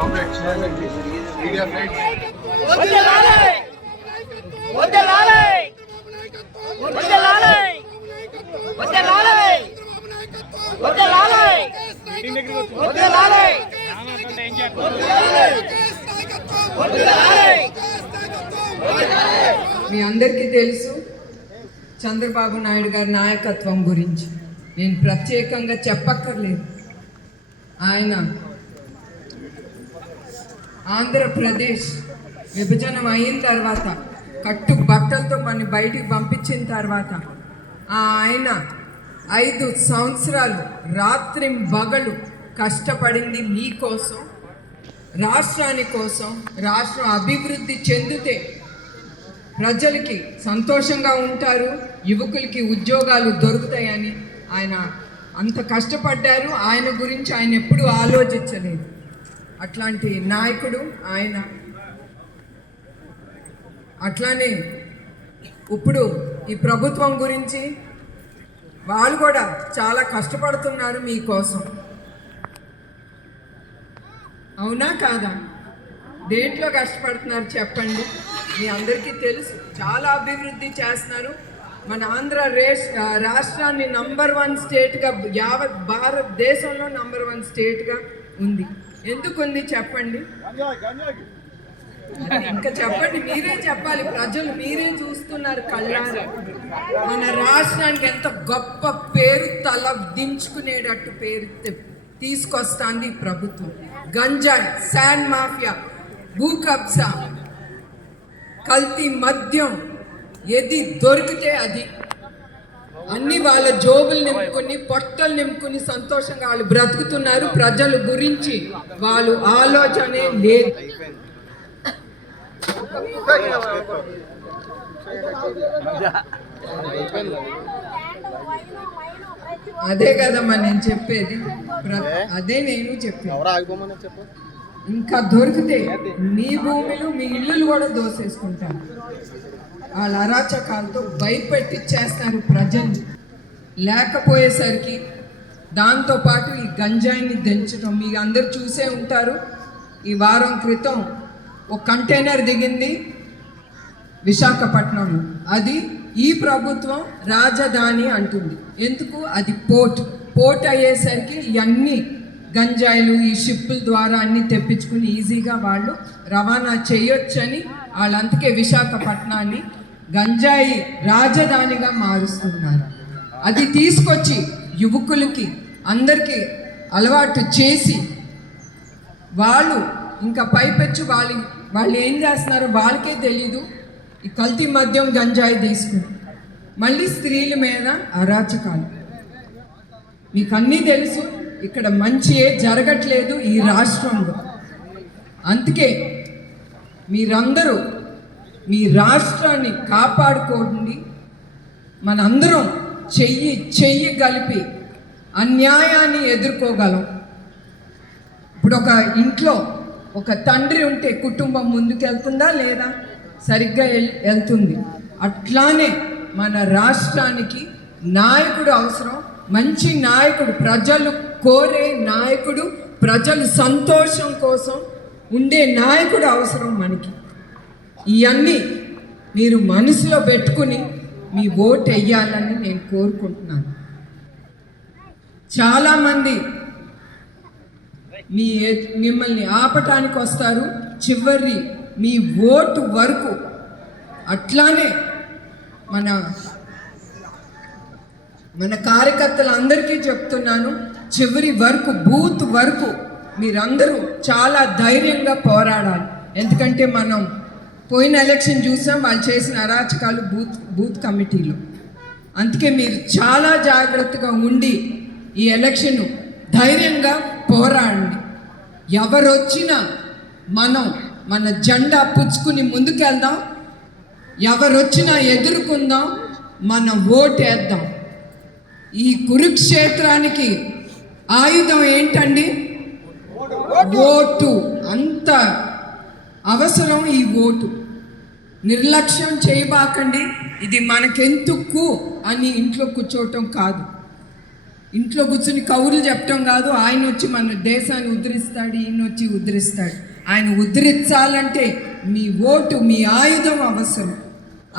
మీ అందరికీ తెలుసు చంద్రబాబు నాయుడు గారి నాయకత్వం గురించి నేను ప్రత్యేకంగా చెప్పక్కర్లేదు. ఆయన ఆంధ్రప్రదేశ్ విభజన అయిన తర్వాత కట్టు బట్టలతో మన బయటికి పంపించిన తర్వాత ఆయన 5 సంవత్సరాలు రాత్రి పగలు కష్టపడింది మీకోసం, రాష్ట్రాని కోసం. రాష్ట్రం అభివృద్ధి చెందితే ప్రజలకి సంతోషంగా ఉంటారు, యువకులకి ఉద్యోగాలు దొరుకుతాయని ఆయన అంత కష్టపడ్డారు. ఆయన గురించి ఆయన ఎప్పుడూ ఆలోచించలేదు. అట్లాంటి నాయకుడు ఆయన. అట్లానే ఇప్పుడు ఈ ప్రభుత్వం గురించి వాళ్ళు కూడా చాలా కష్టపడుతున్నారు మీకోసం. అవునా కాదా? దేంట్లో కష్టపడుతున్నారు చెప్పండి. మీ అందరికీ తెలుసు. చాలా అభివృద్ధి చేస్తున్నారు. మన ఆంధ్ర రాష్ట్రాన్ని నంబర్ 1 స్టేట్గా, యావత్ భారతదేశంలో నంబర్ 1 స్టేట్గా ఉంది. ఎందుకు ఉంది చెప్పండి. ఇంకా చెప్పండి, మీరే చెప్పాలి. ప్రజలు మీరే చూస్తున్నారు కళ్ళారా. మన రాష్ట్రానికి ఎంత గొప్ప పేరు, తల దించుకునేటట్టు పేరు తీసుకొస్తాంది ఈ ప్రభుత్వం. గంజాయి, శాండ్ మాఫియా, భూ కబ్జా, కల్తీ మద్యం, ఏది దొరికితే అది అన్ని వాళ్ళ జోబులు నింపుకొని, పొట్టలు నింపుకొని సంతోషంగా వాళ్ళు బ్రతుకుతున్నారు. ప్రజల గురించి వాళ్ళు ఆలోచనే లేదు. అదే కదమ్మా నేను చెప్పేది. అదే నేను చెప్పేది. ఇంకా దొరికితే మీ భూములు, మీ ఇళ్ళు కూడా దోసేసుకుంటారు. వాళ్ళ అరాచకాలతో భయపెట్టిచ్చేస్తారు ప్రజలు. లేకపోయేసరికి దాంతోపాటు ఈ గంజాయిని దించడం మీ అందరు చూసే ఉంటారు. ఈ వారం క్రితం ఒక కంటైనర్ దిగింది విశాఖపట్నంలో. అది ఈ ప్రభుత్వం రాజధాని అంటుంది. ఎందుకు? అది పోర్ట్ అయ్యేసరికి ఇవన్నీ గంజాయిలు ఈ షిప్పుల ద్వారా అన్నీ తెప్పించుకుని ఈజీగా వాళ్ళు రవాణా చేయొచ్చని వాళ్ళంతకే విశాఖపట్నాన్ని గంజాయి రాజధానిగా మారుస్తున్నారు. అది తీసుకొచ్చి యువకులకి అందరికీ అలవాటు చేసి వాళ్ళు ఇంకా పైపెచ్చు వాళ్ళు ఏం చేస్తున్నారో వాళ్ళకే తెలీదు. ఈ కల్తీ మద్యం, గంజాయి తీసుకుని మళ్ళీ స్త్రీల మీద అరాచకాలు. మీకు అన్నీ తెలుసు. ఇక్కడ మంచి జరగట్లేదు ఈ రాష్ట్రంలో. అందుకే మీరందరూ మీ రాష్ట్రాన్ని కాపాడుకోండి. మనందరం చెయ్యి కలిపి అన్యాయాన్ని ఎదుర్కోగలం. ఇప్పుడు ఒక ఇంట్లో ఒక తండ్రి ఉంటే కుటుంబం ముందుకెళ్తుందా లేదా? సరిగ్గా వెళ్తుంది. అట్లానే మన రాష్ట్రానికి నాయకుడు అవసరం. మంచి నాయకుడు, ప్రజలు కోరే నాయకుడు, ప్రజలు సంతోషం కోసం ఉండే నాయకుడు అవసరం మనకి. ఇవన్నీ మీరు మనసులో పెట్టుకుని మీ ఓటు వేయాలని నేను కోరుకుంటున్నాను. చాలామంది మిమ్మల్ని ఆపటానికి వస్తారు చివరి మీ ఓటు వరకు. అట్లానే మన కార్యకర్తలందరికీ చెప్తున్నాను, చివరి వరకు, బూత్ వరకు మీరందరూ చాలా ధైర్యంగా పోరాడాలి. ఎందుకంటే మనం పోయిన ఎలక్షన్ చూసాం, వాళ్ళు చేసిన అరాచకాలు బూత్ కమిటీలో. అందుకే మీరు చాలా జాగ్రత్తగా ఉండి ఈ ఎలక్షన్ ధైర్యంగా పోరాడండి. ఎవరొచ్చినా మన జెండా పుచ్చుకుని ముందుకెళ్దాం. ఎవరొచ్చినా ఎదుర్కొందాం, మన ఓటు వేద్దాం. ఈ కురుక్షేత్రానికి ఆయుధం ఏంటండి? ఓటు. అంత అవసరం ఈ ఓటు. నిర్లక్ష్యం చేయబాకండి. ఇది మనకెందుకు అని ఇంట్లో కూర్చోవటం కాదు. ఇంట్లో కూర్చుని కౌరులు చెప్పటం కాదు. ఆయన వచ్చి మన దేశాన్ని ఉద్ధరిస్తాడు, ఈయన వచ్చి ఉద్ధరిస్తాడు. ఆయన ఉద్ధరించాలంటే మీ ఓటు, మీ ఆయుధం అవసరం.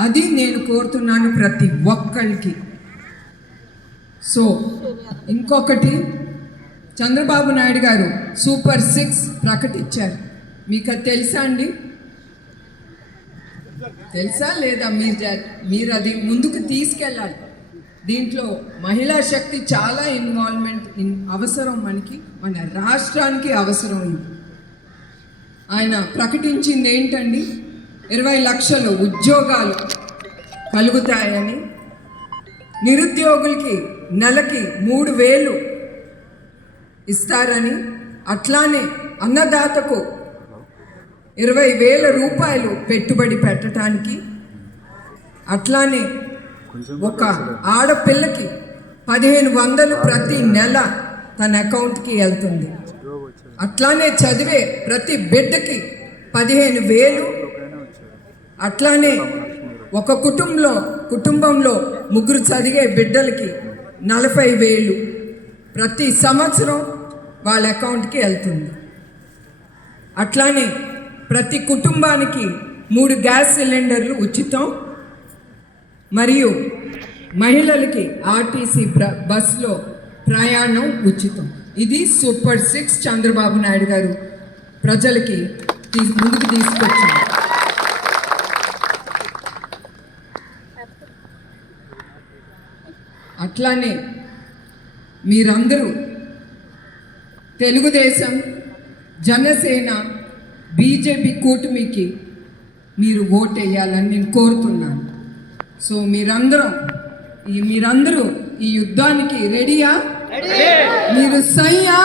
అది నేను కోరుతున్నాను ప్రతి ఒక్కరికి. సో ఇంకొకటి, చంద్రబాబు నాయుడు గారు సూపర్ 6 ప్రకటించారు. మీకు అది తెలుసా అండి? తెలుసా లేదా? మీరు అది ముందుకు తీసుకెళ్ళాలి. దీంట్లో మహిళా శక్తి చాలా ఇన్వాల్వ్మెంట్ అవసరం, మన రాష్ట్రానికి అవసరం. ఇది ఆయన ప్రకటించింది ఏంటండి? 20 లక్షల ఉద్యోగాలు కలుగుతాయని, నిరుద్యోగులకి నెలకి 3,000 ఇస్తారని, అట్లానే అన్నదాతకు 20,000 రూపాయలు పెట్టుబడి పెట్టడానికి, అట్లానే ఒక ఆడపిల్లకి 1,500 ప్రతి నెల తన అకౌంట్కి వెళ్తుంది. అట్లానే చదివే ప్రతి బిడ్డకి 15,000. అట్లానే ఒక కుటుంబంలో 3 చదివే బిడ్డలకి 40,000 ప్రతి సంవత్సరం వాళ్ళ అకౌంట్కి వెళ్తుంది. అట్లానే ప్రతి కుటుంబానికి 3 గ్యాస్ సిలిండర్లు ఉచితం, మరియు మహిళలకి ఆర్టీసీ బస్సులో ప్రయాణం ఉచితం. ఇది సూపర్ 6 చంద్రబాబు నాయుడు గారు ప్రజలకి ముందుకు తీసుకొచ్చారు. అట్లానే మీరందరూ తెలుగుదేశం, జనసేన, బీజేపీ కూటమికి మీరు ఓటేయాలని నేను కోరుతున్నాను. సో మీరందరూ ఈ యుద్ధానికి రెడీయా? మీరు సయ్యా?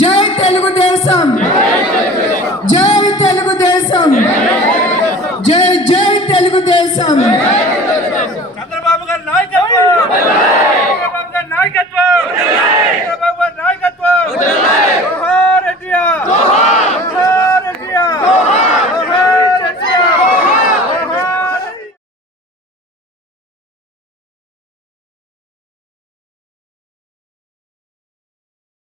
జై తెలుగుదేశం, జై తెలుగుదేశం, జై తెలుగుదేశం. చంద్రబాబు గారి నాయకత్వం.